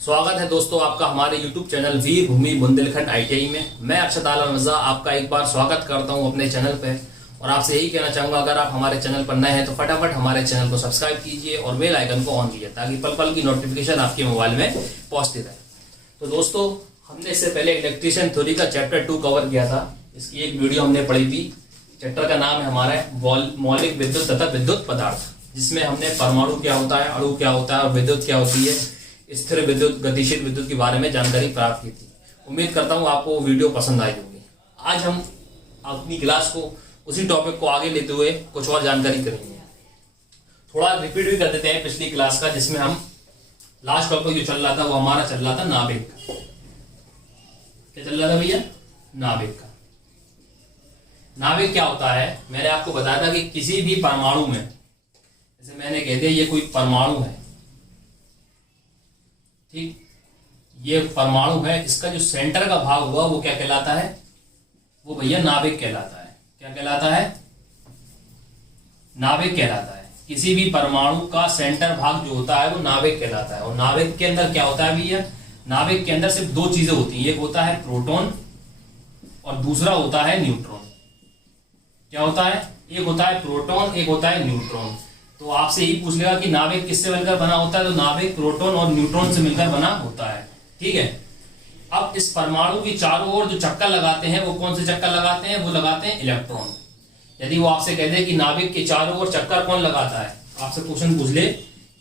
स्वागत है दोस्तों आपका हमारे YouTube चैनल वीर भूमि बुंदेलखंड ITI में। मैं अरशद आलम रजा आपका एक बार स्वागत करता हूं अपने चैनल पे और आपसे यही कहना चाहूंगा, अगर आप हमारे चैनल पर नए हैं तो फटाफट हमारे चैनल को सब्सक्राइब कीजिए और बेल आइकन को ऑन कीजिए ताकि पल पल की नोटिफिकेशन आपके मोबाइल में पहुंचती रहे। तो दोस्तों, हमने इससे पहले इलेक्ट्रिशियन थ्योरी का चैप्टर 2 कवर किया था। इसकी एक वीडियो हमने पढ़ी थी। चैप्टर का नाम है हमारा मौलिक विद्युत तथा विद्युत पदार्थ, जिसमें हमने परमाणु क्या होता है, अणु क्या होता है और विद्युत क्या होती है, स्थिर विद्युत, गतिशील विद्युत के बारे में जानकारी प्राप्त की थी। उम्मीद करता हूँ आपको वीडियो पसंद आई होगी। आज हम अपनी क्लास को उसी टॉपिक को आगे लेते हुए कुछ और जानकारी करेंगे। थोड़ा रिपीट भी कर देते हैं पिछली क्लास का, जिसमें हम लास्ट टॉपिक जो चल रहा था वो हमारा चल रहा था नाभिक का। क्या चल रहा था भैया? नाभिक का। नाभिक क्या होता है? मैंने आपको बताया था कि किसी भी परमाणु में, जैसे मैंने कह दिया ये कोई परमाणु है, ठीक, ये परमाणु है, इसका जो सेंटर का भाग हुआ वो क्या कहलाता है? वो भैया नाभिक कहलाता है। क्या कहलाता है? नाभिक कहलाता है। किसी भी परमाणु का सेंटर भाग जो होता है वो नाभिक कहलाता है। और नाभिक के अंदर क्या होता है भैया? नाभिक के अंदर सिर्फ दो चीजें होती हैं, एक होता है प्रोटॉन और दूसरा होता है न्यूट्रॉन। क्या होता है? एक होता है प्रोटॉन, एक होता है न्यूट्रॉन। तो आपसे यही पूछ लेगा कि नाभिक किससे मिलकर बना होता है, तो नाभिक प्रोटॉन और न्यूट्रॉन से मिलकर बना होता है। ठीक है। अब इस परमाणु की चारों ओर जो चक्कर लगाते हैं वो कौन से चक्कर लगाते हैं? वो लगाते हैं इलेक्ट्रॉन। यदि वो आपसे कह दे कि नाभिक के चारों ओर चक्कर कौन लगाता है, आपसे क्वेश्चन पूछ ले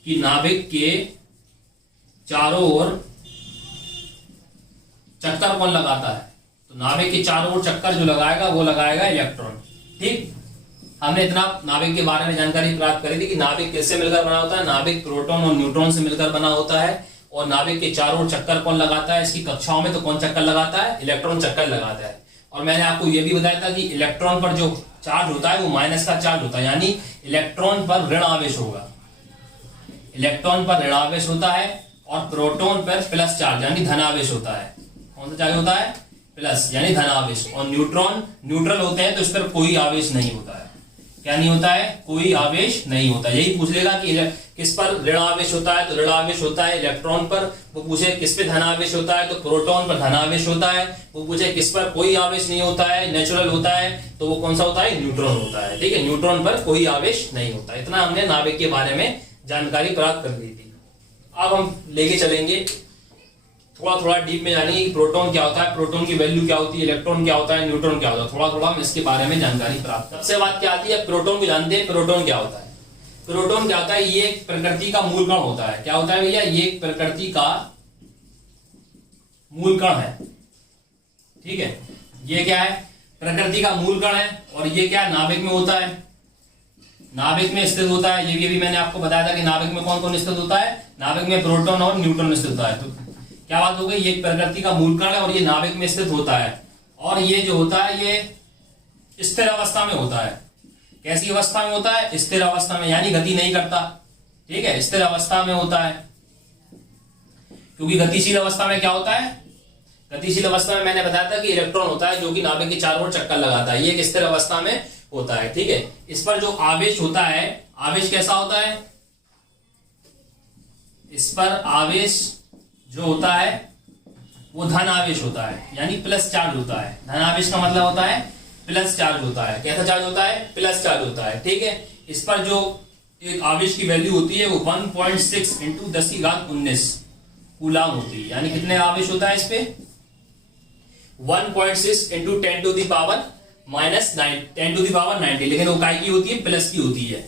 कि नाभिक के चारों ओर चक्कर कौन लगाता है, तो नाभिक के चारों ओर चक्कर जो लगाएगा वो लगाएगा इलेक्ट्रॉन। ठीक, हमने इतना नाभिक के बारे में जानकारी प्राप्त करी थी कि नाभिक किससे मिलकर बना होता है? नाभिक प्रोटॉन और न्यूट्रॉन से मिलकर बना होता है। और नाभिक के चारों ओर चक्कर कौन लगाता है? इसकी कक्षाओं में तो कौन चक्कर लगाता है? इलेक्ट्रॉन चक्कर लगाता है। और मैंने आपको यह भी बताया था कि इलेक्ट्रॉन पर जो चार्ज होता है वो माइनस का चार्ज होता है, यानी इलेक्ट्रॉन पर ऋण आवेश होगा। इलेक्ट्रॉन पर ऋण आवेश होता है और प्रोटॉन पर प्लस चार्ज यानी धनावेश होता है। कौन सा चार्ज होता है? प्लस यानी धनावेश। और न्यूट्रॉन न्यूट्रल होते हैं तो इस पर कोई आवेश नहीं होता है। क्या नहीं होता है? कोई आवेश नहीं होता। यही पूछ लेगा कि किस पर ऋण आवेश होता है, तो ऋण आवेश होता है इलेक्ट्रॉन पर। वो पूछे किस पे धन आवेश होता है, तो प्रोटॉन पर धन आवेश होता है। वो पूछे किस पर कोई आवेश नहीं होता है, नेचुरल होता है, तो वो कौन सा होता है? न्यूट्रॉन होता है। ठीक है, न्यूट्रॉन पर कोई आवेश नहीं होता। इतना हमने नाभिक के बारे में जानकारी प्राप्त कर ली थी। अब हम लेके चलेंगे थोड़ा थोड़ा डीप में जानेंगे कि प्रोटॉन क्या होता है, प्रोटॉन की वैल्यू क्या होती है, इलेक्ट्रॉन क्या होता है, न्यूट्रॉन क्या होता है। थोड़ा थोड़ा हम इसके बारे में जानकारी प्राप्त। सबसे बात क्या आती है? प्रोटॉन को जानते हैं। प्रोटॉन क्या होता है? प्रोटॉन क्या होता है? ये एक प्रकृति का मूल कण होता है। क्या होता है भैया? ये एक प्रकृति का मूल कण है। ठीक है, ये क्या है? प्रकृति का मूल कण है। और ये क्या नाभिक में होता है? नाभिक में स्थित होता है। ये भी मैंने आपको बताया था कि नाभिक में कौन कौन स्थित होता है। नाभिक में प्रोटॉन और न्यूट्रॉन स्थित होता है। तो क्या बात हो गई? ये प्रकृति का मूल कण है और ये नाभिक में स्थित होता है। और ये जो होता है ये स्थिर अवस्था में होता है। कैसी अवस्था में होता है? स्थिर अवस्था में, यानी गति नहीं करता। ठीक है, स्थिर अवस्था में होता है। क्योंकि गतिशील अवस्था में क्या होता है? गतिशील अवस्था में मैंने बताया था कि इलेक्ट्रॉन होता है जो कि नाभिक के चारों ओर चक्कर लगाता है। ये एक स्थिर अवस्था में होता है। ठीक है, इस पर जो आवेश होता है, आवेश कैसा होता है? इस पर आवेश जो होता है वो धन आवेश होता है, यानी प्लस चार्ज होता है। धन आवेश का मतलब होता है प्लस चार्ज होता है। कैसा चार्ज होता है? प्लस चार्ज होता है। ठीक है, इस पर जो एक आवेश की वैल्यू होती है वो 1.6 × 10⁻19 कूलाम होती है। यानी कितने आवेश होता है इस पे? 1.6 × 10⁻90, लेकिन वो काय की होती है? प्लस की होती है।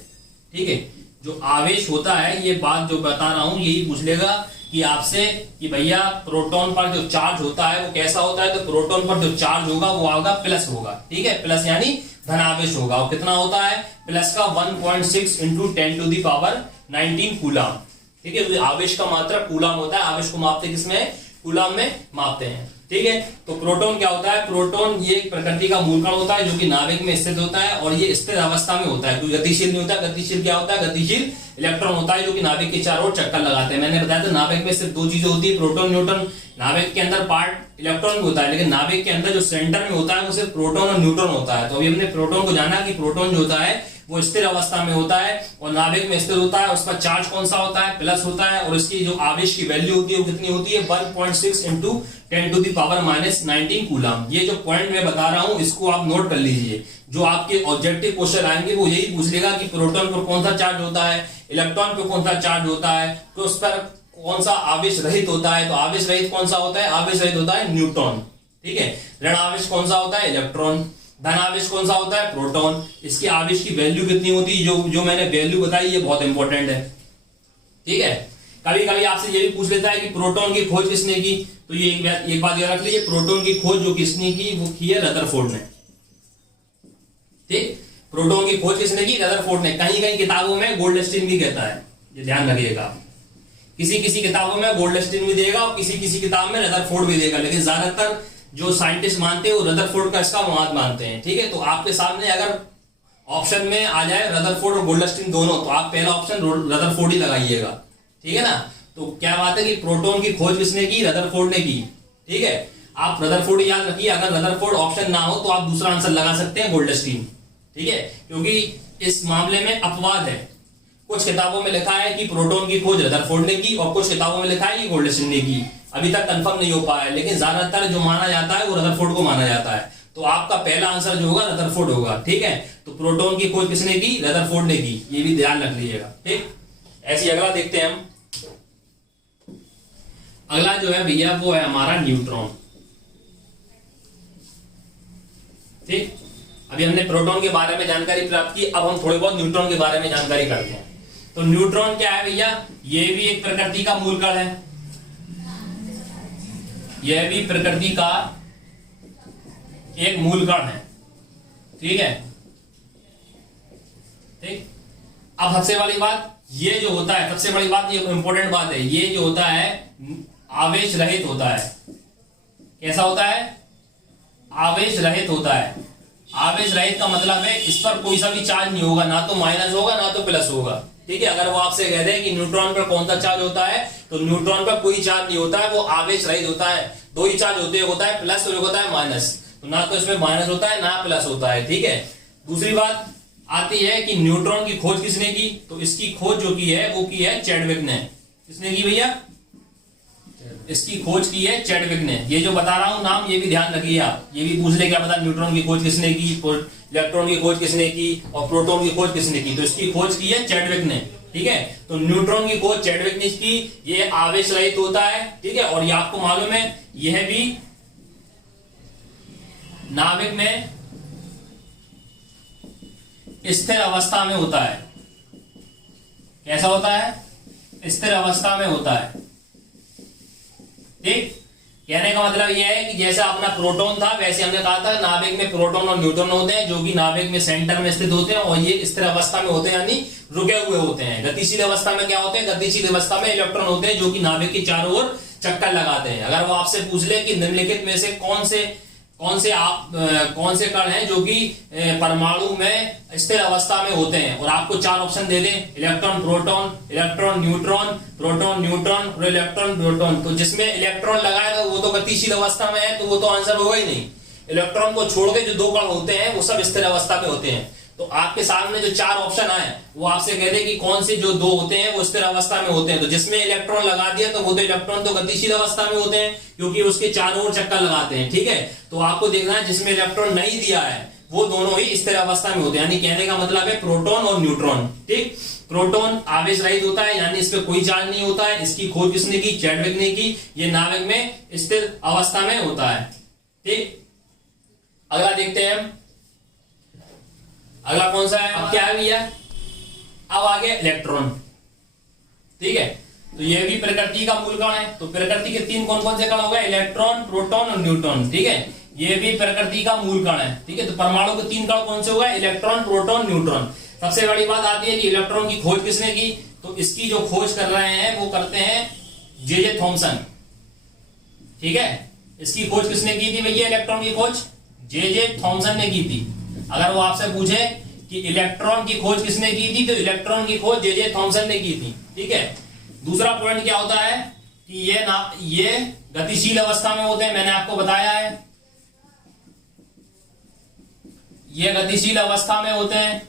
ठीक है, जो आवेश होता है, ये बात जो बता रहा हूं यही पूछ लेगा कि आपसे कि भैया प्रोटॉन पर जो चार्ज होता है वो कैसा होता है, तो प्रोटॉन पर जो चार्ज होगा वो होगा प्लस होगा। ठीक है, प्लस यानी धनावेश होगा। और कितना होता है? प्लस का 1.6 × 10⁻19 कूलाम। ठीक है, आवेश का मात्रा कूलाम होता है। आवेश को मापते किसमें? कूलाम में मापते हैं। ठीक है, तो प्रोटॉन क्या होता है? प्रोटॉन ये एक प्रकृति का मूल कण होता है जो कि नाभिक में स्थित होता है और ये स्थिर अवस्था में होता है। कोई गतिशील नहीं होता। गतिशील क्या होता है? गतिशील इलेक्ट्रॉन होता है जो कि नाभिक के चारों ओर चक्कर लगाते हैं। मैंने बताया था नाभिक में सिर्फ दो चीजें होती है, प्रोटॉन न्यूट्रॉन। नाभिक के अंदर पार्ट इलेक्ट्रॉन भी होता है, लेकिन नाभिक के अंदर जो सेंटर में होता है वो सिर्फ प्रोटॉन और न्यूट्रॉन होता है। तो अभी हमने प्रोटॉन को जाना कि प्रोटॉन जो होता है वो स्थिर अवस्था में होता है और नाभिक में स्थिर होता है। उसका चार्ज कौन सा होता है? प्लस होता है। और उसकी जो आवेश की वैल्यू होती है वो कितनी होती है? 1.6 इंटू 10⁻⁻19 कूलम। ये जो पॉइंट मैं बता रहा हूं इसको आप नोट कर लीजिए। जो आपके ऑब्जेक्टिव क्वेश्चन आएंगे वो यही पूछ लेगा कि प्रोटॉन पर कौन सा चार्ज होता है, इलेक्ट्रॉन पर कौन सा चार्ज होता है, तो उस पर कौन सा आवेश रहित होता है। तो आवेश रहित कौन सा होता है? आवेश रहित होता है न्यूट्रॉन। ठीक है। ऋण आवेश कौन सा होता है? इलेक्ट्रॉन। धन आवेश कौन सा होता है? प्रोटॉन। इसकी आवेश की वैल्यू कितनी होती है? जो मैंने वैल्यू बताई ये बहुत इंपॉर्टेंट है। ठीक है। कभी कभी आपसे ये भी पूछ लेता है कि प्रोटॉन की खोज किसने की, तो ये एक बात याद रख लीजिए, प्रोटॉन की खोज जो किसने की वो की है रदरफोर्ड ने। ठीक। प्रोटॉन की खोज किसने की? रदरफोर्ड ने। कहीं कहीं किताबों में गोल्डस्टीन भी कहता है, ये ध्यान रखिएगा। किसी किसी किताबों में गोल्डस्टीन भी देगा और किसी किसी किताब में रदरफोर्ड भी देगा, लेकिन ज्यादातर जो साइंटिस्ट मानते हैं वो रदरफोर्ड का इसका मवाद मानते हैं। ठीक है। तो आपके सामने अगर ऑप्शन में आ जाए रदरफोर्ड और गोल्डस्टीन दोनों, तो आप पहला ऑप्शन रदरफोर्ड ही लगाइएगा। ठीक है ना। तो क्या बात है कि प्रोटॉन की खोज किसने की? रदरफोर्ड ने की। ठीक है। आप रदरफोर्ड याद रखिए। अगर रदरफोर्ड ऑप्शन ना हो तो आप दूसरा आंसर लगा सकते हैं गोल्डस्टीन। ठीक है। क्योंकि इस मामले में अपवाद है। कुछ किताबों में लिखा है कि प्रोटॉन की खोज रदरफोर्ड ने की और कुछ किताबों में लिखा है कि गोल्डस्टीन ने की। अभी तक कंफर्म नहीं हो पाया है, लेकिन ज्यादातर जो माना जाता है वो रदरफोर्ड को माना जाता है। तो आपका पहला आंसर जो होगा रदरफोर्ड होगा। ठीक है। तो प्रोटॉन की खोज किसने की? रदरफोर्ड ने की। ये भी ध्यान रख लीजिएगा। ठीक। ऐसी अगला देखते हैं हम। अगला जो है भैया वो है हमारा न्यूट्रॉन। ठीक। अभी हमने प्रोटॉन के बारे में जानकारी प्राप्त की, अब हम थोड़ी बहुत न्यूट्रॉन के बारे में जानकारी करते हैं। तो न्यूट्रॉन क्या है भैया? ये भी एक प्रकृति का मूल कण है। यह भी प्रकृति का एक मूल कण है। ठीक है। ठीक। अब सबसे बड़ी बात ये जो होता है, सबसे बड़ी बात, ये इंपॉर्टेंट बात है, ये जो होता है आवेश रहित होता है। कैसा होता है? आवेश रहित होता है। आवेश रहित का मतलब है इस पर कोई सा भी चार्ज नहीं होगा, ना तो माइनस होगा ना तो प्लस होगा। ठीक है। अगर वो आपसे कह दे कि न्यूट्रॉन पर कौन सा चार्ज होता है, तो न्यूट्रॉन पर कोई चार्ज नहीं होता है, वो आवेश रहित होता है। दो ही चार्ज होते हैं, होता है प्लस और होता है माइनस। तो ना तो इसमें माइनस होता है ना प्लस होता है। ठीक है। दूसरी बात आती है कि न्यूट्रॉन की खोज किसने की? तो इसकी खोज जो की है वो की है चैडविक ने। किसने की भैया? इसकी खोज की है चैडविक ने। ये जो बता रहा हूं नाम, ये भी ध्यान रखिए आप। ये भी पूछ ले क्या पता न्यूट्रॉन की खोज किसने की, इलेक्ट्रॉन की खोज किसने की और प्रोटॉन की खोज किसने की। तो इसकी खोज की है चैडविक ने। ठीक है। तो न्यूट्रॉन की खोज चैडविक ने की। ये आवेश रहित होता है। ठीक है। और ये आपको मालूम है यह भी नाभिक में स्थिर अवस्था में होता है। कैसा होता है? स्थिर अवस्था में होता है। ठीक। कहने का मतलब यह है कि जैसे अपना प्रोटॉन था वैसे हमने कहा था नाभिक में प्रोटॉन और न्यूट्रॉन होते हैं, जो कि नाभिक में सेंटर में स्थित होते हैं और ये स्थिर अवस्था में होते हैं, यानी रुके हुए होते हैं। गतिशील अवस्था में क्या होते हैं? गतिशील अवस्था में इलेक्ट्रॉन होते हैं जो कि नाभिक के चारों ओर चक्कर लगाते हैं। अगर वो आपसे पूछ ले कि निम्नलिखित में से कौन से कण हैं जो कि परमाणु में स्थिर अवस्था में होते हैं, और आपको चार ऑप्शन दे दें, electron proton, electron neutron, proton neutron और इलेक्ट्रॉन प्रोटॉन, तो जिसमें इलेक्ट्रॉन लगाएगा वो तो गतिशील अवस्था में है, तो वो तो आंसर होगा ही नहीं। इलेक्ट्रॉन को छोड़ के जो दो कण होते हैं वो सब स्थिर अवस्था में होते हैं। तो आपके सामने जो चार ऑप्शन आए वो आपसे कह दे कि कौन से जो दो होते हैं वो स्थिर अवस्था में होते हैं, तो जिसमें इलेक्ट्रॉन लगा दिया तो वो तो इलेक्ट्रॉन तो गतिशील अवस्था में होते हैं क्योंकि उसके चारों ओर चक्कर लगाते हैं। ठीक है। तो आपको देखना है जिसमें इलेक्ट्रॉन नहीं दिया है वो दोनों ही स्थिर अवस्था में होते हैं, यानी कहने का मतलब है प्रोटॉन और न्यूट्रॉन। ठीक। प्रोटॉन आवेश रहित होता है, यानी इसमें कोई चार्ज नहीं होता है। इसकी खोज किसने की? चैडविक ने की। ये नाभिक में स्थिर अवस्था में होता है। ठीक। अगला देखते हैं हम। अगला कौन सा है? अब क्या है भैया? अब आगे इलेक्ट्रॉन। ठीक है। तो ये भी प्रकृति का मूल कण है। तो प्रकृति के तीन कौन कौन से कण हो गए? इलेक्ट्रॉन, प्रोटॉन और न्यूट्रॉन। ठीक है। ये भी प्रकृति का मूल कण है। ठीक है। तो परमाणु के तीन कण कौन से हो गए? Electron, proton, neutron. सबसे बड़ी बात आती है कि इलेक्ट्रॉन की खोज किसने की? तो इसकी जो खोज कर रहे हैं वो करते हैं जे थॉमसन। ठीक है। इसकी खोज किसने की थी भैया? इलेक्ट्रॉन की खोज जे थॉमसन ने की थी। अगर वो आपसे पूछे कि इलेक्ट्रॉन की खोज किसने की थी, तो इलेक्ट्रॉन की खोज जे थॉमसन ने की थी। ठीक है। दूसरा पॉइंट क्या होता है कि ये गतिशील अवस्था में होते हैं, मैंने आपको बताया है ये गतिशील अवस्था में होते हैं।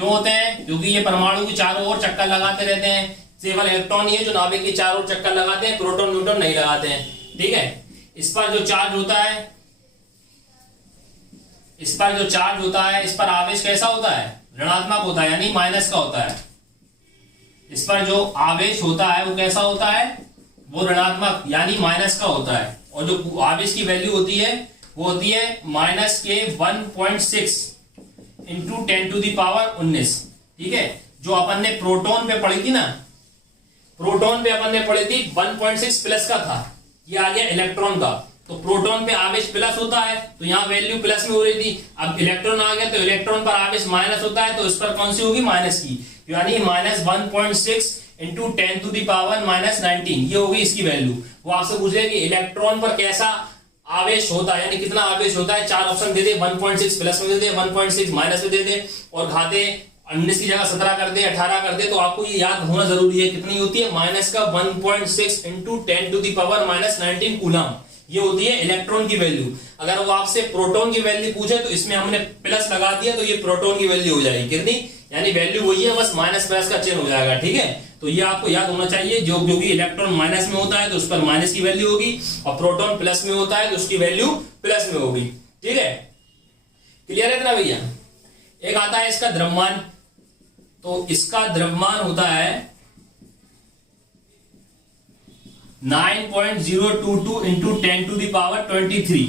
क्यों होते हैं? क्योंकि ये परमाणु के चारों ओर चक्कर लगाते रहते हैं। केवल इलेक्ट्रॉन ही है जो नाभिक के चारों ओर चक्कर लगाते हैं, प्रोटॉन न्यूट्रॉन नहीं लगाते हैं। ठीक है, इस पर जो चार्ज होता है, इस पर आवेश कैसा होता है? ऋणात्मक होता है, यानी माइनस का होता है। इस पर जो आवेश होता है वो कैसा होता है? वो ऋणात्मक यानी माइनस का होता है। और जो आवेश की वैल्यू होती है वो होती है माइनस के 1.6 इंटू 10⁻19। ठीक है, जो अपन ने प्रोटॉन पे पढ़ी थी ना, प्रोटॉन पे अपन ने पढ़ी थी 1.6 प्लस का था, ये आ गया इलेक्ट्रॉन का। तो प्रोटॉन पे आवेश प्लस होता है तो यहाँ वैल्यू प्लस में हो रही थी। अब इलेक्ट्रॉन आ गया तो इलेक्ट्रॉन पर आवेश माइनस होता है, तो इस पर कौन सी होगी? माइनस की, यानी माइनस 1.6 इंटू 10⁻19 ये होगी इसकी वैल्यू। वो आपसे पूछ रहे कि इलेक्ट्रॉन पर कैसा आवेश होता है, यानी कितना आवेश होता है। 4 ऑप्शन दे दे, 1.6 प्लस में दे दे, 1.6 माइनस में दे दे, और घाते 19 की जगह 17 कर दे, 18 कर दे। तो आपको ये याद होना जरूरी है, कितनी होती है? माइनस का 1.6 इंटू 10⁻19 कूलम, ये होती है इलेक्ट्रॉन की वैल्यू। अगर वो आपसे प्रोटॉन की वैल्यू पूछे तो इसमें हमने प्लस लगा दिया तो ये प्रोटॉन की वैल्यू हो जाएगी। कितनी? यानी वैल्यू वही है, बस माइनस प्लस का चिन्ह हो जाएगा। ठीक है, तो ये आपको याद होना चाहिए। जो क्योंकि इलेक्ट्रॉन माइनस में होता है तो उस पर माइनस की वैल्यू होगी, और प्रोटॉन प्लस में होता है तो उसकी वैल्यू प्लस में होगी। ठीक है, क्लियर है ना भैया? एक आता है इसका द्रव्यमान, तो इसका द्रव्यमान होता है 9.022 इंटू 10⁻23।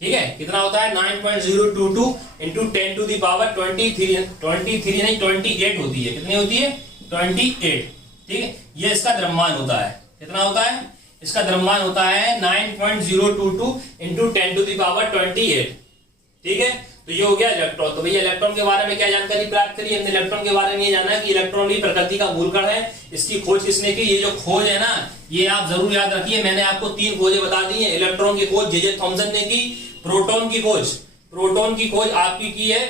ठीक है, कितना होता है? 9.022 इंटू 10⁻23 नहीं 28 होती है। कितनी होती है? 28। ठीक है, ये इसका द्रव्यमान होता है। कितना होता है? इसका द्रव्यमान होता है 9.022 इंटू 10⁻28। ठीक है, तो ये हो गया इलेक्ट्रॉन। तो भैया इलेक्ट्रॉन के बारे में क्या जानकारी प्राप्त करी हमने? इलेक्ट्रॉन के बारे में ये जाना है कि इलेक्ट्रॉन भी प्रकृति का मूलकण है। इसकी खोज किसने की? ये जो खोज है ना, ये आप जरूर याद रखिए। मैंने आपको 3 खोजें बता दी है। इलेक्ट्रॉन की खोज जे थॉमसन ने की, प्रोटॉन की खोज आपकी की है,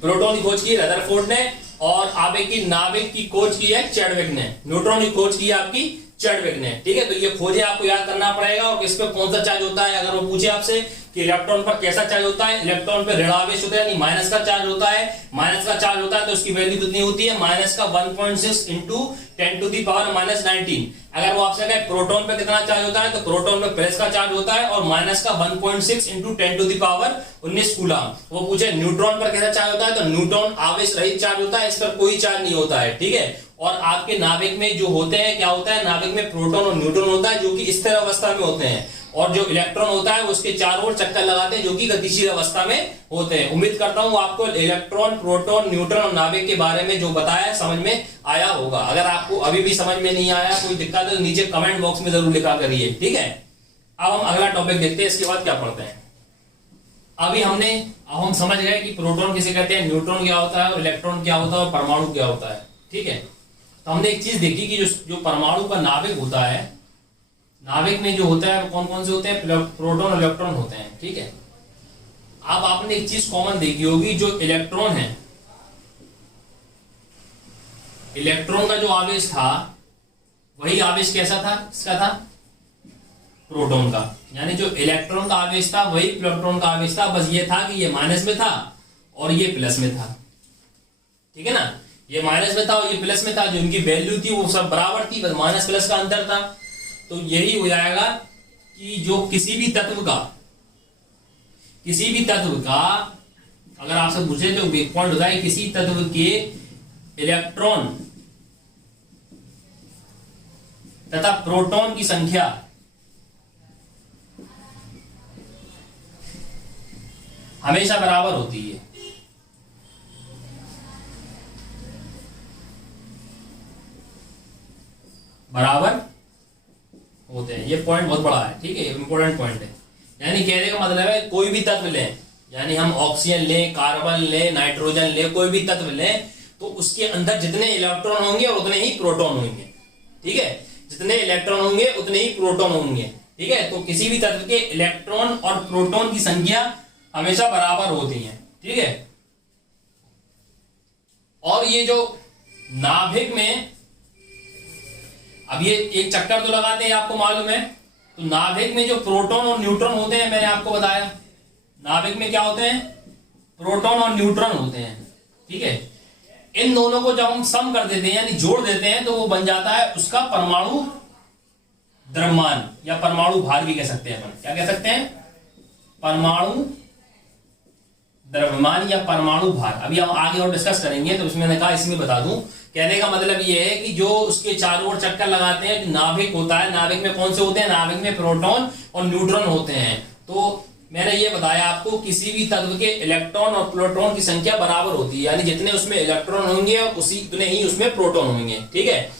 प्रोटॉन की खोज की रदरफोर्ड ने, और नाभिक की खोज की है चैडविक ने। न्यूट्रॉन की खोज की है आपकी चैडविक ने। ठीक है, तो ये खोजें आपको याद करना पड़ेगा। और किस पे कौन सा चार्ज होता है, अगर वो पूछे आपसे कि इलेक्ट्रॉन पर कैसा चार्ज होता है, इलेक्ट्रॉन पर ऋणावेश होता है, यानी माइनस का चार्ज होता है। माइनस का चार्ज होता है तो उसकी वैल्यू कितनी होती है? माइनस का 1.6 इंटू 10⁻19। अगर वो आपसे कहे प्रोटॉन पे कितना चार्ज होता है, तो प्रोटॉन पे प्लस का चार्ज होता है, और माइनस का 1.6 इंटू 10⁻19 कूलम। वो पूछे न्यूट्रॉन पर कैसा चार्ज होता है, तो न्यूट्रॉन आवेश रहित चार्ज होता है, इस पर कोई चार्ज नहीं होता है। ठीक है, और आपके नाभिक में जो होते हैं, क्या होता है? नाभिक में प्रोटॉन और न्यूट्रॉन होता है जो कि स्थिर अवस्था में होते हैं, और जो इलेक्ट्रॉन होता है उसके चारों ओर चक्कर लगाते हैं जो कि गतिशील अवस्था में होते हैं। उम्मीद करता हूं आपको इलेक्ट्रॉन, प्रोटॉन, न्यूट्रॉन और नाभिक के बारे में जो बताया समझ में आया होगा। अगर आपको अभी भी समझ में नहीं आया, कोई दिक्कत है तो नीचे कमेंट बॉक्स में जरूर लिखा करिए। ठीक है, अब हम अगला टॉपिक देखते हैं, इसके बाद क्या पढ़ते हैं। अब हम समझ गए कि प्रोटॉन किसे कहते हैं, न्यूट्रॉन क्या होता है, और इलेक्ट्रॉन क्या होता है, और परमाणु क्या होता है। ठीक है, तो हमने एक चीज देखी कि जो परमाणु का नाभिक होता है, नाभिक में जो होता है कौन कौन से होते हैं? प्रोटॉन और इलेक्ट्रॉन होते हैं। ठीक है, अब आपने एक चीज कॉमन देखी होगी, जो इलेक्ट्रॉन है, इलेक्ट्रॉन का जो आवेश था वही आवेश कैसा था? इसका था प्रोटॉन का। यानी जो इलेक्ट्रॉन का आवेश था वही प्रोटॉन का आवेश था, बस ये था कि ये माइनस में था और ये प्लस में था। ठीक है ना, ये माइनस में था और ये प्लस में था। जो इनकी वैल्यू थी वो सब बराबर थी, बस माइनस प्लस का अंतर था। तो यही हो जाएगा कि जो किसी भी तत्व का अगर आपसे पूछे तो एक पॉइंट होता है, किसी तत्व के इलेक्ट्रॉन तथा प्रोटॉन की संख्या हमेशा बराबर होती है। बराबर होते हैं, ये पॉइंट बहुत बड़ा है। ठीक है, इंपॉर्टेंट पॉइंट है। यानी कहने का मतलब है कोई भी तत्व लें, यानी हम ऑक्सीजन लें, कार्बन लें, नाइट्रोजन लें, कोई भी तत्व लें, तो उसके अंदर जितने इलेक्ट्रॉन होंगे और उतने ही प्रोटॉन होंगे। ठीक है, जितने इलेक्ट्रॉन होंगे उतने ही प्रोटॉन होंगे। ठीक है, तो किसी भी तत्व के इलेक्ट्रॉन और प्रोटॉन की संख्या हमेशा बराबर होती है। ठीक है, और ये जो नाभिक में, अब ये एक चक्कर तो लगाते हैं, आपको मालूम है। तो नाभिक में जो प्रोटॉन और न्यूट्रॉन होते हैं, मैंने आपको बताया नाभिक में क्या होते हैं, प्रोटॉन और न्यूट्रॉन होते हैं, ठीक है। इन दोनों को जब हम सम कर देते हैं यानी जोड़ देते हैं तो वो बन जाता है उसका परमाणु द्रव्यमान या परमाणु भार भी कह सकते हैं अपन। क्या कह सकते हैं? परमाणु द्रव्यमान या परमाणु भार। अभी हम आगे और डिस्कस करेंगे तो उसमें मैंने कहा इसमें बता दूं, कहने का मतलब ये है कि जो उसके चारों ओर चक्कर लगाते हैं, नाभिक होता है, नाभिक में कौन से होते हैं? नाभिक में प्रोटॉन और न्यूट्रॉन होते हैं। तो मैंने ये बताया आपको किसी भी तत्व के इलेक्ट्रॉन और प्रोटॉन की संख्या बराबर होती है, यानी जितने उसमें इलेक्ट्रॉन होंगे उसी उतने ही उसमें प्रोटॉन होंगे, ठीक है।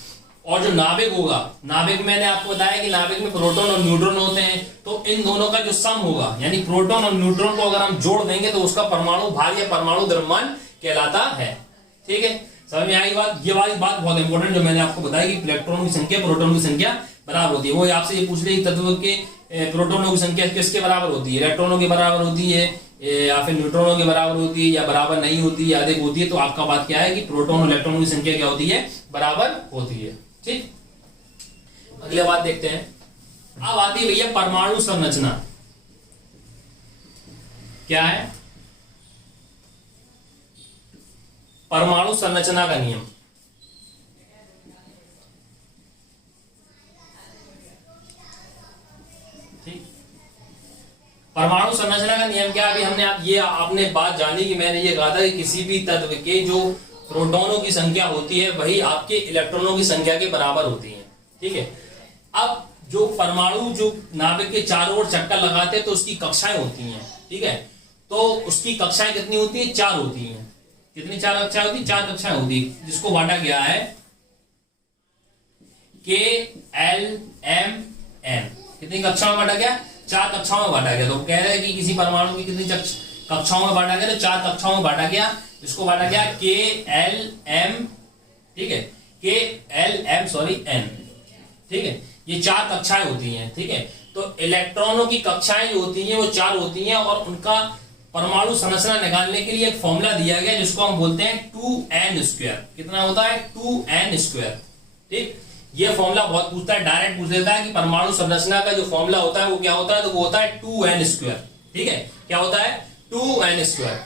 और जो नाभिक होगा, नाभिक मैंने आपको बताया कि नाभिक में प्रोटॉन और न्यूट्रॉन होते हैं, तो इन दोनों का जो सम होगा यानी प्रोटॉन और न्यूट्रॉन को अगर हम जोड़ देंगे तो उसका परमाणु भार या परमाणु द्रव्यमान कहलाता है, ठीक है। समझ में आई बात? ये वाली बात बहुत इंपॉर्टेंट जो मैंने आपको बताया कि इलेक्ट्रॉनों की संख्या प्रोटॉन की संख्या बराबर होती है। वो आपसे ये पूछ ले तत्व के प्रोटॉनों की संख्या किसके बराबर होती है? इलेक्ट्रॉनों के बराबर होती है या फिर न्यूट्रॉनों के बराबर होती है या बराबर नहीं होती है, अधिक होती है? तो आपका बात क्या है कि प्रोटॉन और इलेक्ट्रॉनों की संख्या क्या होती है? बराबर होती है, ठीक। अगले बात देखते हैं। अब आती है भैया परमाणु संरचना। क्या है? परमाणु संरचना का नियम। ठीक, परमाणु संरचना का नियम क्या? अभी हमने आपने बात जानी कि मैंने ये कहा था कि किसी भी तत्व के जो प्रोटॉनों की संख्या होती है वही आपके इलेक्ट्रॉनों की संख्या के बराबर होती है, ठीक है। अब जो परमाणु जो नाभिक के चारों ओर चक्कर लगाते हैं तो उसकी कक्षाएं होती हैं, ठीक है। तो उसकी कक्षाएं कितनी होती है? 4 होती हैं। कितनी? 4 कक्षाएं होती है, 4 कक्षाएं होती है, जिसको बांटा गया है K L M N। कितनी कक्षाओं में बांटा गया? 4 कक्षाओं में बांटा गया। तो कह रहे हैं कि किसी परमाणु की कितनी कक्षाओं में बांटा गया? तो 4 कक्षाओं में बांटा गया, जिसको बांटा गया K L M, ठीक है, K L M sorry N, ठीक है। ये 4 कक्षाएं होती हैं, ठीक है। तो इलेक्ट्रॉनों की कक्षाएं जो होती हैं वो 4 होती हैं और उनका परमाणु संरचना निकालने के लिए एक फॉर्मूला दिया गया जिसको हम बोलते हैं 2n²। कितना होता है? 2n², ठीक। ये फॉर्मूला बहुत पूछता है, डायरेक्ट पूछ देता है कि परमाणु संरचना का जो फॉर्मूला होता है वो क्या होता है? तो वो होता है 2n², ठीक है। क्या होता है? 2n²,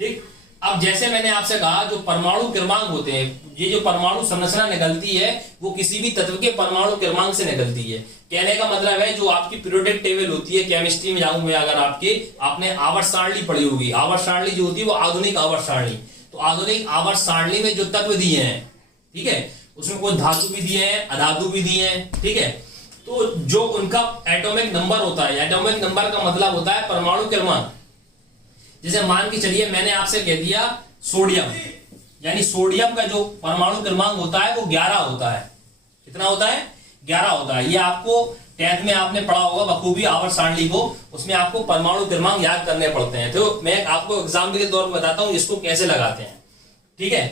ठीक। अब जैसे मैंने आपसे कहा जो परमाणु क्रमांक होते हैं, ये जो परमाणु संरचना निकलती है वो किसी भी तत्व के परमाणु क्रमांक से निकलती है। कहने का मतलब है जो आपकी पीरियोडिक टेबल होती है, केमिस्ट्री में जाऊं मैं, अगर आपने आवर्त सारणी पढ़ी होगी, आवर्त सारणी जो होती है वो आधुनिक आवर्त सारणी। तो आधुनिक आवर्त सारणी में जो तत्व दिए हैं, ठीक है, उसमें कोई धातु भी दिए हैं, अधातु भी दिए हैं, ठीक है। तो जो उनका एटॉमिक नंबर होता है, एटॉमिक नंबर का मतलब होता है परमाणु क्रमांक। जैसे मान के चलिए मैंने आपसे कह दिया सोडियम, यानी सोडियम का जो परमाणु क्रमांक होता है वो 11 होता है। कितना होता है? 11 होता है। ये आपको 10th में आपने पढ़ा होगा बखूबी आवर्त सारणी को, उसमें आपको परमाणु क्रमांक याद करने पड़ते हैं। तो मैं आपको एग्जाम्पल के तौर पर बताता हूं इसको कैसे लगाते हैं, ठीक है।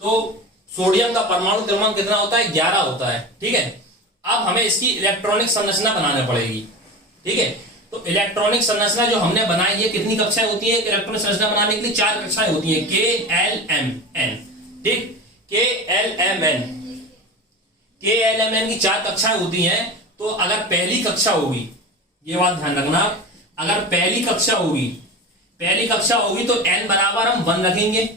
तो सोडियम का परमाणु क्रमांक कितना होता है? 11 होता है, ठीक है। अब हमें इसकी इलेक्ट्रॉनिक संरचना बनानी पड़ेगी, ठीक है। तो इलेक्ट्रॉनिक संरचना जो हमने बनाई है, कितनी कक्षाएं होती है इलेक्ट्रॉनिक संरचना बनाने के लिए? 4 कक्षाएं होती है, K L M N, ठीक। K L M N, K L M N की 4 कक्षाएं होती हैं। तो अगर पहली कक्षा होगी, ये बात ध्यान रखना, अगर पहली कक्षा होगी तो n बराबर हम 1 रखेंगे।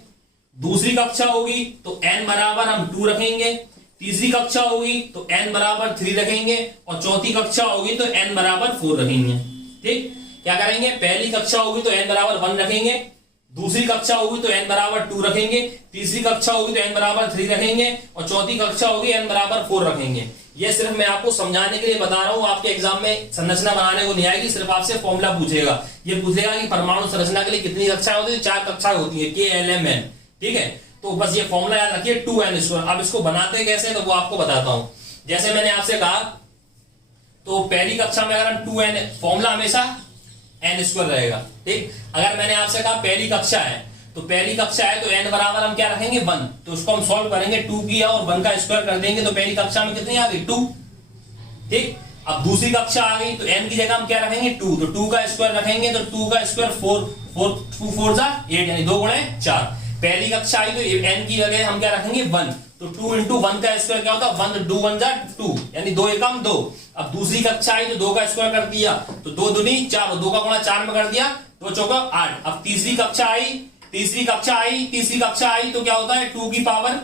दूसरी कक्षा होगी तो n बराबर हम 2 रखेंगे। तीसरी कक्षा होगी तो n बराबर 3 रखेंगे और चौथी कक्षा होगी तो n बराबर 4 रखेंगे, ठीक। क्या करेंगे? पहली कक्षा होगी तो n बराबर 1 रखेंगे, दूसरी कक्षा होगी तो n बराबर 2 रखेंगे, तीसरी कक्षा होगी तो n बराबर 3 रखेंगे और चौथी कक्षा होगी n बराबर 4 रखेंगे। ये सिर्फ मैं आपको समझाने के लिए बता रहा हूं, आपके एग्जाम में संरचना बनाने को नहीं आएगी, सिर्फ आपसे फॉर्मूला पूछेगा। ये पूछेगा कि परमाणु संरचना के लिए कितनी कक्षाएं होती है? 4 कक्षाएं होती है, K L M N, ठीक है। तो बस ये फॉर्मूला याद रखिए 2n²। अब इसको बनाते कैसे तो वो आपको बताता हूं। जैसे मैंने आपसे कहा तो पहली कक्षा में अगर हम 2n, फॉर्मूला हमेशा n² रहेगा, ठीक। अगर मैंने आपसे कहा पहली कक्षा है तो पहली कक्षा है तो n बराबर हम क्या रखेंगे? 1। तो उसको हम सॉल्व करेंगे, 2 किया और 1 का स्क्वायर कर देंगे तो पहली कक्षा में कितनी आ गई? 2, ठीक। अब दूसरी कक्षा आ गई तो n की जगह हम क्या रखेंगे? 2। तो 2 का स्क्वायर रखेंगे तो 2 का स्क्वायर 2 4 जा 8, यानी 2 गुणे 4। पहली कक्षा आई तो n की जगह हम क्या रखेंगे? 1। तो 2 into 1 का स्क्वायर क्या होता है? 1 2 1 जा 2, यानी 2 एकम 2। अब दूसरी कक्षा आई तो 2 का स्क्वायर कर दिया तो 2 दूनी 4 और 2 का गुणा 4 में कर दिया तो चौका 8। अब तीसरी कक्षा आई तो क्या होता है 2 की पावर,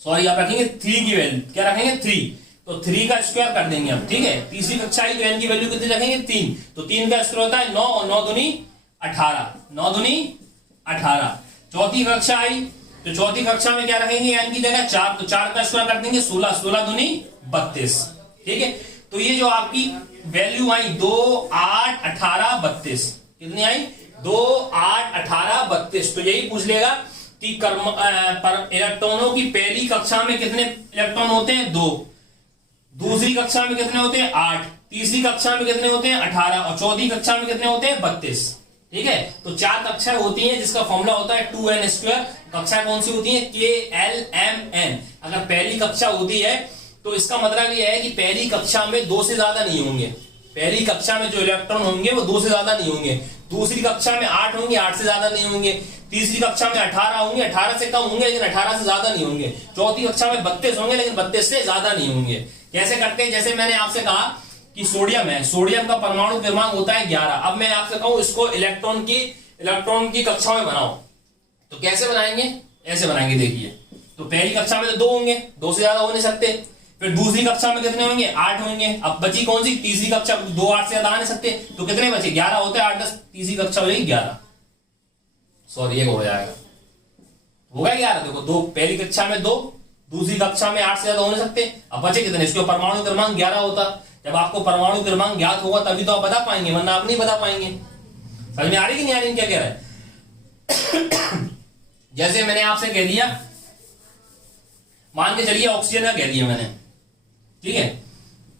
सॉरी आप रखेंगे 3 की वैल्यू, क्या रखेंगे 3, तो 3 का स्क्वायर कर देंगे अब, ठीक है। तीसरी कक्षा आई तो n की वैल्यू कितनी रखेंगे 3, तो 3 का स्क्वायर होता है 9 और 9 दूनी 18, 9 दूनी 18। चौथी कक्षा आई तो चौथी कक्षा में क्या रखेंगे n की जगह 4, तो 4 का स्क्वायर कर देंगे 16, 16 दूनी 32, ठीक है। तो ये जो आपकी वैल्यू आई 2, 8, 18, 32, कितनी आई 2, 8, 18, 32। तो यही पूछ लेगा कि इलेक्ट्रॉनों की पहली कक्षा में कितने इलेक्ट्रॉन होते हैं 2, दूसरी कक्षा में कितने होते हैं 8, तीसरी कक्षा में कितने होते हैं 18 और चौथी कक्षा में कितने होते हैं 32, ठीक है। तो 4 कक्षाएं होती हैं जिसका फॉर्मूला होता है 2n²। कक्षा कौन सी होती है KLMN। अगर पहली कक्षा होती है तो इसका मतलब यह है कि पहली कक्षा में 2 से ज्यादा नहीं होंगे, पहली कक्षा में जो इलेक्ट्रॉन होंगे वो 2 से ज्यादा नहीं होंगे, दूसरी कक्षा में 8 होंगे, 8 से ज्यादा नहीं होंगे, तीसरी कक्षा में 18 होंगे, 18 से कम होंगे लेकिन 18 से ज्यादा नहीं होंगे, चौथी कक्षा में 32 होंगे लेकिन 32 से ज्यादा नहीं होंगे। कैसे करते हैं, जैसे मैंने आपसे कहा कि सोडियम है, सोडियम का परमाणु क्रमांक होता है 11। अब मैं आपसे कहूं इसको इलेक्ट्रॉन की कक्षा में बनाओ, तो कैसे बनाएंगे, ऐसे बनाएंगे, देखिए। तो पहली कक्षा में तो 2 होंगे, 2 से ज्यादा हो नहीं सकते, फिर दूसरी कक्षा में कितने होंगे 8 होंगे, अब बची कौन सी तीसरी कक्षा, 2 8 से ज्यादा आ नहीं सकते, तो कितने बचे 11 होते हैं, 8 10, तीसरी कक्षा हो जाएगी 11, सॉरी ये हो जाएगा, होगा 11। देखो 2 पहली कक्षा में 2, दूसरी कक्षा में 8 से ज्यादा हो नहीं सकते, अब बचे कितने, इसको परमाणु क्रमांक 11 होता। जब आपको परमाणु क्रमांक ज्ञात होगा तभी तो आप बता पाएंगे, वरना आप नहीं बता पाएंगे। समझ में आ रही कि नहीं आ रही क्या कह रहा है। जैसे मैंने आपसे कह दिया, मान के चलिए ऑक्सीजन का कह दिया मैंने, ठीक है।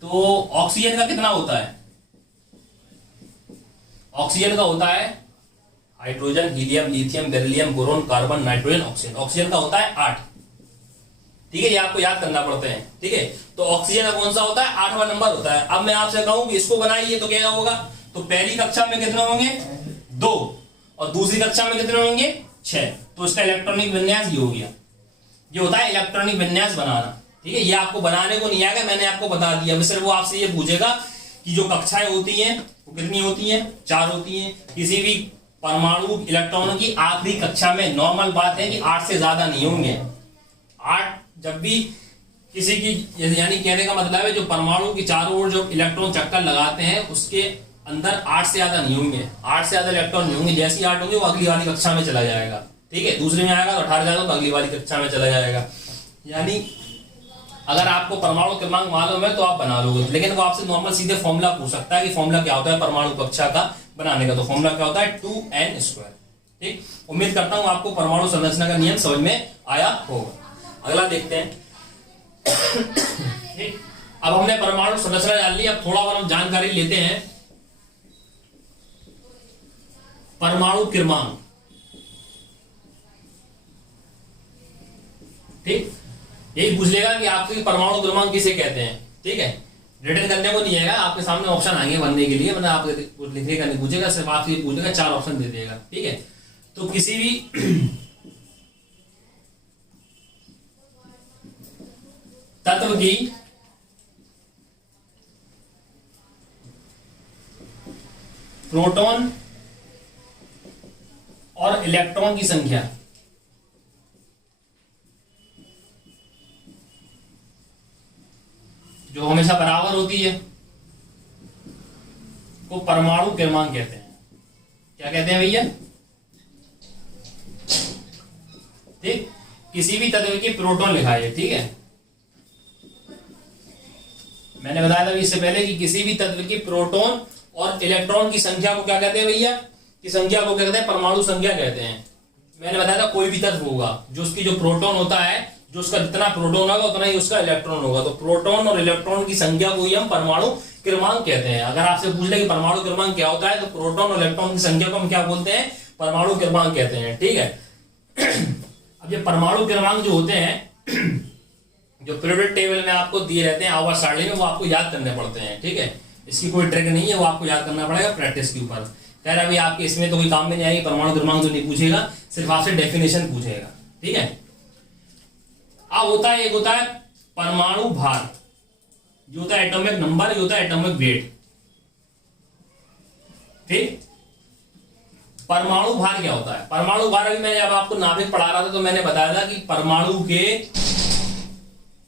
तो ऑक्सीजन का कितना होता है, ऑक्सीजन का होता है hydrogen, helium, lithium, beryllium, boron, carbon, nitrogen, oxygen. Oxygen का होता है 8, ठीक है, ये आपको याद करना पड़ता है, ठीक है। तो ऑक्सीजन का कौन सा होता है 8वां नंबर होता है। अब मैं आपसे कहूं कि इसको बनाइए तो क्या होगा, तो पहली कक्षा में कितने होंगे 2 और दूसरी कक्षा में कितने होंगे 6, तो इसका इलेक्ट्रॉनिक विन्यास ये हो गया, ये होता है इलेक्ट्रॉनिक विन्यास बनाना, ठीक है। ये आपको बनाने को नहीं आएगा, मैंने आपको बता दिया। अब सिर्फ वो आपसे ये पूछेगा कि जो कक्षाएं होती हैं वो कितनी होती हैं, 4 होती हैं। किसी भी परमाणु इलेक्ट्रॉनों की आखिरी कक्षा में नॉर्मल बात है कि 8 से ज्यादा नहीं होंगे। 8 जब भी किसी की, यानी कहने का मतलब है जो परमाणु की चारों ओर जो इलेक्ट्रॉन चक्कर लगाते हैं उसके अंदर 8 से ज्यादा नहीं होंगे, 8 से ज्यादा इलेक्ट्रॉन नहीं होंगे। जैसे 8 होंगे वो अगली वाली कक्षा में चला जाएगा, ठीक है। दूसरे में आएगा तो 18 जाएगा तो अगली वाली कक्षा में चला जाएगा। यानी अगर आपको परमाणु क्रमांक मालूम है तो आप बना लोगे, लेकिन वो आपसे नॉर्मल सीधे फॉर्मूला पूछ सकता है कि फॉर्मूला क्या होता है परमाणु कक्षा का बनाने का। तो फॉर्मूला क्या होता है 2n², ठीक। उम्मीद करता हूं आपको परमाणु संरचना का नियम समझ में आया होगा। अगला देखते हैं। ठीक, अब हमने परमाणु संरचना जान ली, अब थोड़ा और हम जानकारी लेते हैं परमाणु क्रमांक, ठीक। यही पूछ लेगा कि आपके परमाणु क्रमांक किसे कहते हैं, ठीक है। रिटर्न करने को नहीं आएगा, आपके सामने ऑप्शन आएंगे बनने के लिए, मतलब आप लिखने का नहीं पूछेगा, सिर्फ आपसे ये पूछेगा, 4 ऑप्शन दे देगा, ठीक है। तो किसी भी तत्व की प्रोटॉन और इलेक्ट्रॉन की संख्या जो हमेशा बराबर होती है को परमाणु क्रमांक कहते हैं। क्या कहते हैं भैया, ठीक। किसी भी तत्व की प्रोटॉन लिखा है, ठीक है। मैंने बताया था इससे पहले कि किसी भी तत्व की प्रोटॉन और इलेक्ट्रॉन की संख्या को क्या कहते हैं भैया, की संख्या को क्या कहते हैं, परमाणु संख्या कहते हैं। मैंने बताया था कोई भी तत्व होगा जो उसकी जो प्रोटॉन होता है, जो उसका जितना प्रोटॉन होगा उतना ही उसका इलेक्ट्रॉन होगा, तो प्रोटॉन और इलेक्ट्रॉन की संख्या को ही हम परमाणु क्रमांक कहते हैं। अगर आपसे पूछ ले कि परमाणु क्रमांक क्या होता है, तो प्रोटॉन और इलेक्ट्रॉन की संख्या को हम क्या बोलते हैं, परमाणु क्रमांक कहते हैं, ठीक है। अब ये परमाणु क्रमांक जो होते हैं जो पीरियोडिक टेबल में आपको दिए रहते हैं आवर्त सारणी में, वो आपको याद करने पड़ते हैं, ठीक है। इसकी कोई ट्रिक नहीं है, वो आपको याद करना पड़ेगा प्रैक्टिस के ऊपर। खैर अभी आपके इसमें तो कोई काम में नहीं आएगी, परमाणु क्रमांक तो नहीं पूछेगा, सिर्फ आपसे डेफिनेशन पूछेगा, ठीक है। अब होता है, एक होता है परमाणु भार, जो होता है एटॉमिक नंबर, जो होता है एटॉमिक वेट, ठीक। परमाणु भार क्या होता है? परमाणु भार अभी मैंने जब आपको नाभिक पढ़ा रहा था तो मैंने बताया था कि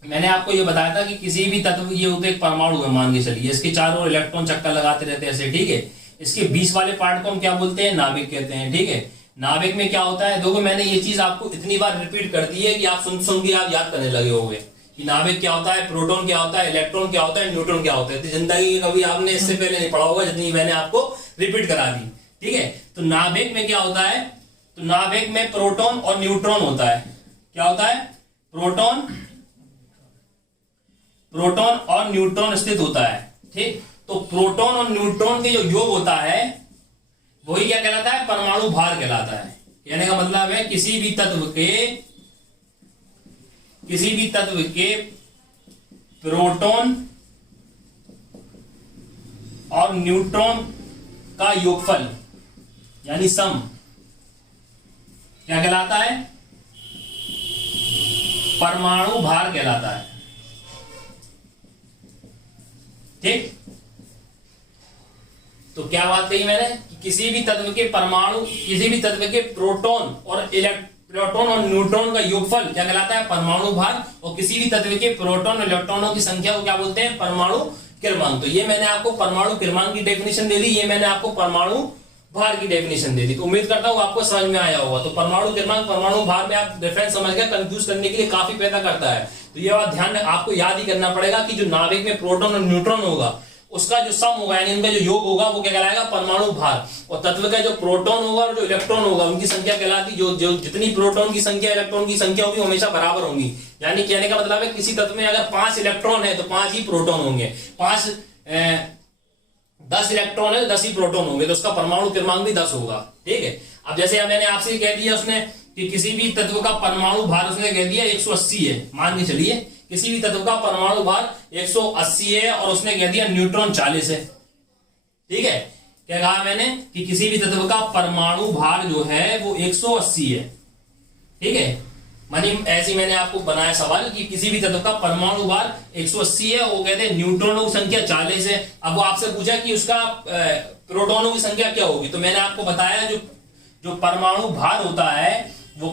मैंने आपको ये बताया था कि किसी भी तत्व ये होते एक परमाणु है, मान के चलिए, इसके चारों ओर इलेक्ट्रॉन चक्कर लगाते रहते हैं ऐसे, ठीक है। इसके बीच वाले पार्ट को हम क्या बोलते हैं? नाभिक कहते हैं, ठीक है। नाभिक में क्या होता है? देखो मैंने ये चीज आपको इतनी बार रिपीट कर दी है कि आप सुन के आप याद करने लगे होंगे कि नाभिक क्या होता है, प्रोटॉन क्या होता है, इलेक्ट्रॉन क्या होता है, न्यूट्रॉन क्या होता है। तो जिंदगी में कभी आपने इससे पहले नहीं पढ़ा होगा जितनी मैंने आपको रिपीट करा दी, ठीक है। तो नाभिक में क्या होता है? तो नाभिक में प्रोटॉन और न्यूट्रॉन होता है। क्या होता है? प्रोटॉन और न्यूट्रॉन स्थित होता है, ठीक। तो प्रोटॉन और न्यूट्रॉन के जो योग होता है वही क्या कहलाता है? परमाणु भार कहलाता है। कहने का मतलब है किसी भी तत्व के प्रोटॉन और न्यूट्रॉन का योगफल यानी सम क्या कहलाता है? परमाणु भार कहलाता है, ठीक। तो क्या बात कही मैंने कि किसी भी तत्व के प्रोटॉन और न्यूट्रॉन का योगफल क्या कहलाता है? परमाणु भार। और किसी भी तत्व के प्रोटॉन और इलेक्ट्रॉनों की संख्या को क्या बोलते हैं? परमाणु क्रमांक। तो ये मैंने आपको परमाणु क्रमांक की डेफिनेशन दे दी, ये मैंने आपको परमाणु भार की डेफिनेशन दे दी। तो उम्मीद करता हूं आपको समझ में आया होगा। तो परमाणु क्रमांक, परमाणु भार में आप डिफरेंस समझ गए, कंफ्यूज करने के लिए काफी पैदा करता है। तो ये बात ध्यान आपको याद ही करना पड़ेगा कि जो नाभिक में प्रोटॉन और न्यूट्रॉन होगा उसका जो सम होगा यानी उनका जो योग होगा वो क्या कहलाएगा? परमाणु भार। और तत्व का जो प्रोटॉन होगा और जो इलेक्ट्रॉन होगा उनकी संख्या कहलाती, जो जितनी प्रोटॉन की संख्या इलेक्ट्रॉन की संख्या होगी हमेशा बराबर होंगी। यानी कहने का मतलब है किसी तत्व में अगर 5 इलेक्ट्रॉन है तो 5 ही प्रोटॉन होंगे, 10 इलेक्ट्रॉन है तो 10 ही प्रोटॉन होंगे, तो उसका परमाणु क्रमांक भी 10 होगा, ठीक है। अब जैसे मैंने आपसे कह दिया उसने कि किसी भी तत्व का परमाणु भार उसने कह दिया 180 है, मान के चलिए किसी भी तत्व का परमाणु भार 180 है और उसने कह दिया न्यूट्रॉन 40 है, ठीक है। क्या कहा मैंने कि किसी भी तत्व का परमाणु भार जो है वो 180 है, ठीक है। मानी ऐसी मैंने आपको बनाया सवाल कि किसी भी तत्व का परमाणु भार 180 है, वो कहते हैं न्यूट्रॉनों की संख्या 40 है। अब वो आपसे पूछा कि उसका प्रोटॉनों की संख्या क्या होगी, तो मैंने आपको बताया जो परमाणु भार होता है वो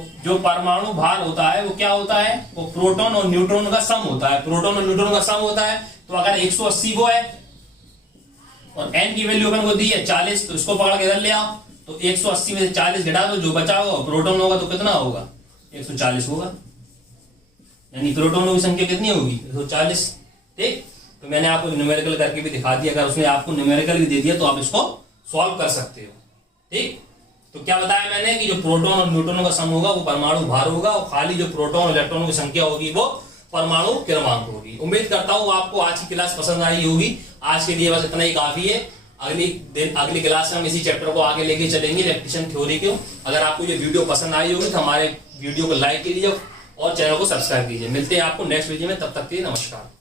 क्या होता है? वो प्रोटॉन और न्यूट्रॉन का सम होता है। प्रोटॉन और न्यूट्रॉन का सम होता है। तो अगर 180 वो है और n की वैल्यू अपन को दी है 40, तो इसको पकड़ के इधर ले आओ, तो 180 में से 40 घटा दो, जो बचा होगा प्रोटॉन होगा तो कितना होगा? 140 होगा। यानी प्रोटॉनों की संख्या कितनी होगी? 140, ठीक। तो मैंने आपको न्यूमेरिकल करके भी दिखा दिया, अगर उसने आपको न्यूमेरिकल भी दे दिया तो आप इसको सॉल्व कर सकते हो, ठीक। तो क्या बताया मैंने कि जो प्रोटॉन और न्यूट्रॉनों का सम होगा वो परमाणु भार होगा और खाली जो प्रोटॉन और इलेक्ट्रॉनों की संख्या होगी वो परमाणु क्रमांक होगी। उम्मीद करता हूं आपको आज की क्लास पसंद आई होगी। आज के लिए बस इतना ही काफी है। अगली क्लास में हम इसी चैप्टर को आगे लेके चलेंगे, इलेक्ट्रिशियन थ्योरी को। अगर आपको ये वीडियो पसंद आई होगी तो हमारे वीडियो को लाइक कीजिए और चैनल को सब्सक्राइब कीजिए। मिलते हैं आपको नेक्स्ट वीडियो में, तब तक के लिए नमस्कार।